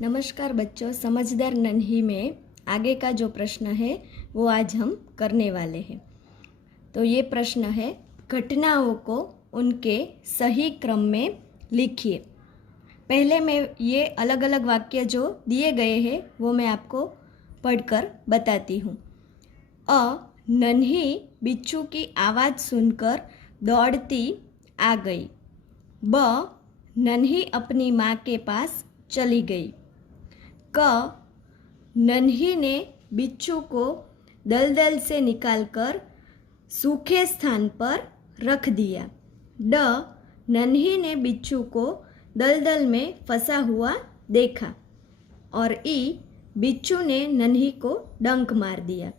नमस्कार बच्चों, समझदार नन्ही में आगे का जो प्रश्न है वो आज हम करने वाले हैं। तो ये प्रश्न है, घटनाओं को उनके सही क्रम में लिखिए। पहले मैं ये अलग अलग वाक्य जो दिए गए हैं वो मैं आपको पढ़कर बताती हूँ। अ नन्ही बिच्छू की आवाज़ सुनकर दौड़ती आ गई। ब नन्ही अपनी माँ के पास चली गई। क नन्ही ने बिच्छू को दलदल से निकालकर सूखे स्थान पर रख दिया। ड नन्ही ने बिच्छू को दलदल में फंसा हुआ देखा। और ई बिच्छू ने नन्ही को डंक मार दिया।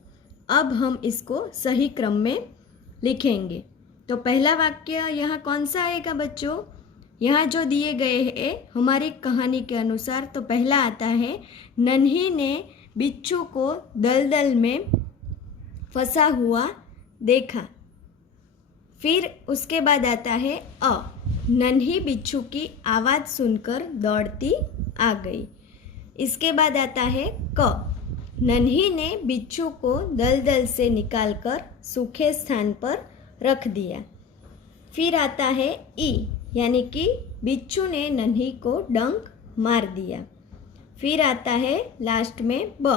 अब हम इसको सही क्रम में लिखेंगे। तो पहला वाक्य यहाँ कौन सा आएगा बच्चों? यहाँ जो दिए गए हैं हमारी कहानी के अनुसार, तो पहला आता है, नन्ही ने बिच्छू को दलदल में फंसा हुआ देखा। फिर उसके बाद आता है अ नन्ही बिच्छू की आवाज़ सुनकर दौड़ती आ गई। इसके बाद आता है क नन्ही ने बिच्छू को दलदल से निकालकर सूखे स्थान पर रख दिया। फिर आता है ई यानी कि बिच्छू ने नन्ही को डंक मार दिया। फिर आता है लास्ट में ब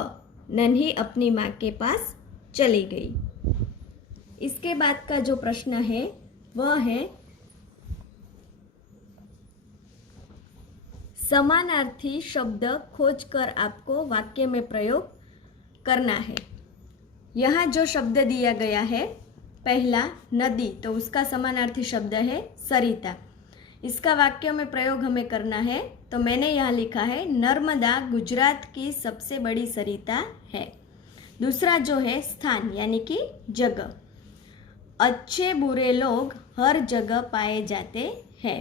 नन्ही अपनी माँ के पास चली गई। इसके बाद का जो प्रश्न है वह है, समानार्थी शब्द खोजकर आपको वाक्य में प्रयोग करना है। यहाँ जो शब्द दिया गया है, पहला नदी, तो उसका समानार्थी शब्द है सरिता। इसका वाक्य में प्रयोग हमें करना है। तो मैंने यहाँ लिखा है, नर्मदा गुजरात की सबसे बड़ी सरिता है। दूसरा जो है स्थान यानी कि जगह, अच्छे बुरे लोग हर जगह पाए जाते हैं।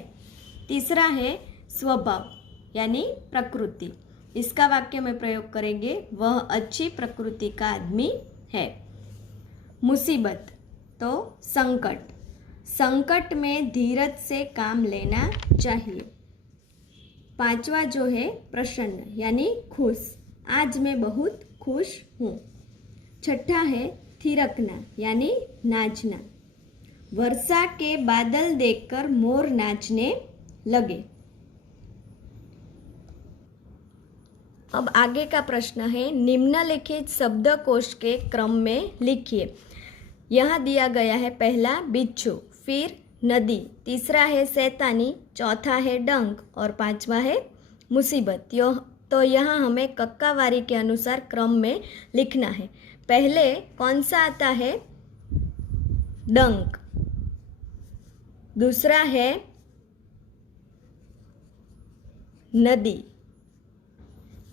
तीसरा है स्वभाव यानी प्रकृति। इसका वाक्य में प्रयोग करेंगे, वह अच्छी प्रकृति का आदमी है। मुसीबत तो संकट, संकट में धीरज से काम लेना चाहिए। पांचवा जो है प्रसन्न यानी खुश, आज मैं बहुत खुश हूँ। छठा है थिरकना यानी नाचना, वर्षा के बादल देखकर मोर नाचने लगे। अब आगे का प्रश्न है, निम्नलिखित शब्दकोश के क्रम में लिखिए। यहाँ दिया गया है, पहला बिच्छू, फिर नदी, तीसरा है शैतानी, चौथा है डंक और पांचवा है मुसीबत। तो यहाँ हमें कक्कावारी के अनुसार क्रम में लिखना है। पहले कौन सा आता है? डंक। दूसरा है नदी।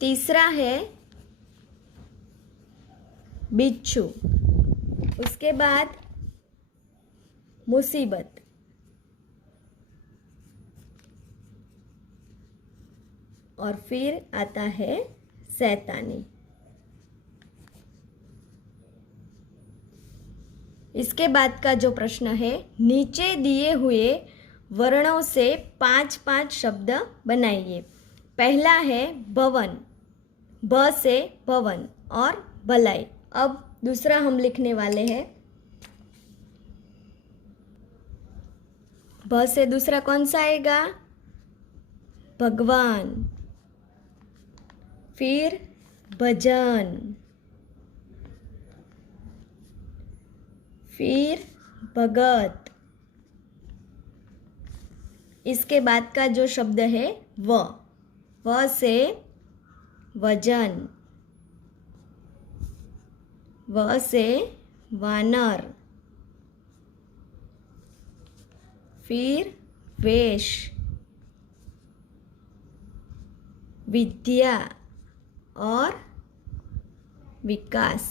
तीसरा है बिच्छू। उसके बाद मुसीबत। और फिर आता है शैतानी। इसके बाद का जो प्रश्न है, नीचे दिए हुए वर्णों से 5-5 शब्द बनाइए। पहला है भवन, ब से भवन और भलाई। अब दूसरा हम लिखने वाले हैं, भ से दूसरा कौन सा आएगा? भगवान। फिर भजन, फिर भगत। इसके बाद का जो शब्द है व से वजन, व से वानर, फिर वेश, विद्या और विकास।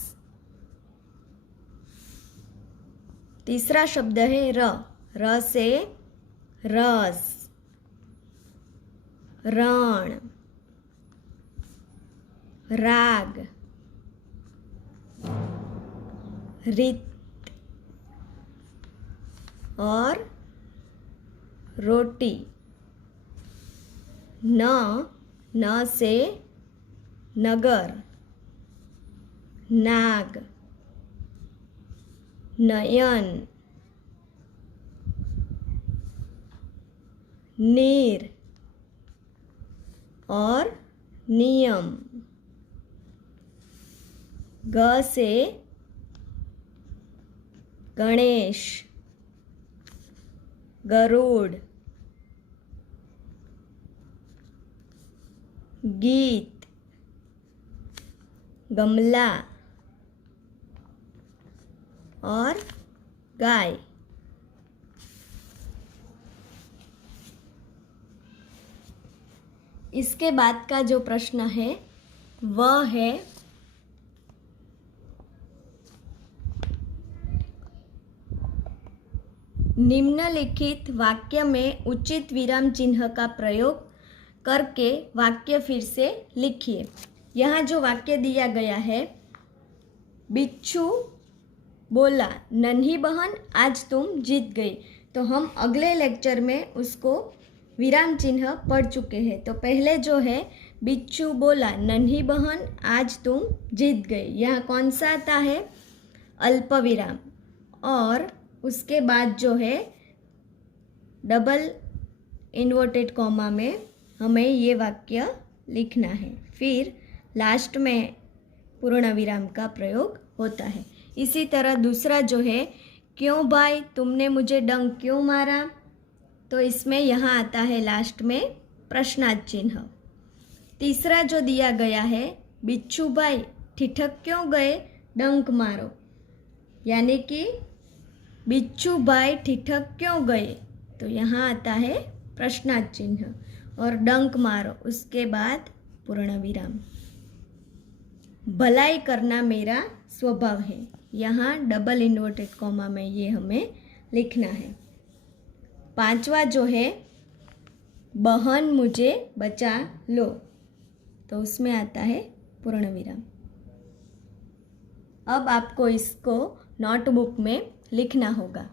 तीसरा शब्द है र से रस, रण, राग, रित और रोटी। न से नगर, नाग, नयन, नीर और नियम। ग से गणेश, गरुड़, गीत, गमला और गाय। इसके बाद का जो प्रश्न है वह है निम्नलिखित वाक्य में उचित विराम चिन्ह का प्रयोग करके वाक्य फिर से लिखिए। यहाँ जो वाक्य दिया गया है, बिच्छू बोला नन्ही बहन आज तुम जीत गई, तो हम अगले लेक्चर में उसको विराम चिन्ह पढ़ चुके हैं। तो पहले जो है बिच्छू बोला नन्ही बहन आज तुम जीत गई, यहाँ कौन सा आता है? अल्प विराम। और उसके बाद जो है डबल इन्वर्टेड कॉमा में हमें ये वाक्य लिखना है। फिर लास्ट में पूर्ण विराम का प्रयोग होता है। इसी तरह दूसरा जो है क्यों भाई तुमने मुझे डंक क्यों मारा, तो इसमें यहाँ आता है लास्ट में प्रश्नार्थ चिन्ह। तीसरा जो दिया गया है बिच्छू भाई ठिठक क्यों गए, डंक मारो, यानी कि बिच्छू भाई ठिठक क्यों गए, तो यहाँ आता है प्रश्नार्थ चिन्ह और डंक मारो, उसके बाद पूर्ण विराम। भलाई करना मेरा स्वभाव है, यहाँ डबल इन्वर्टेड कॉमा में ये हमें लिखना है। पांचवा जो है बहन मुझे बचा लो, तो उसमें आता है पूर्ण विराम। अब आपको इसको नोटबुक में लिखना होगा।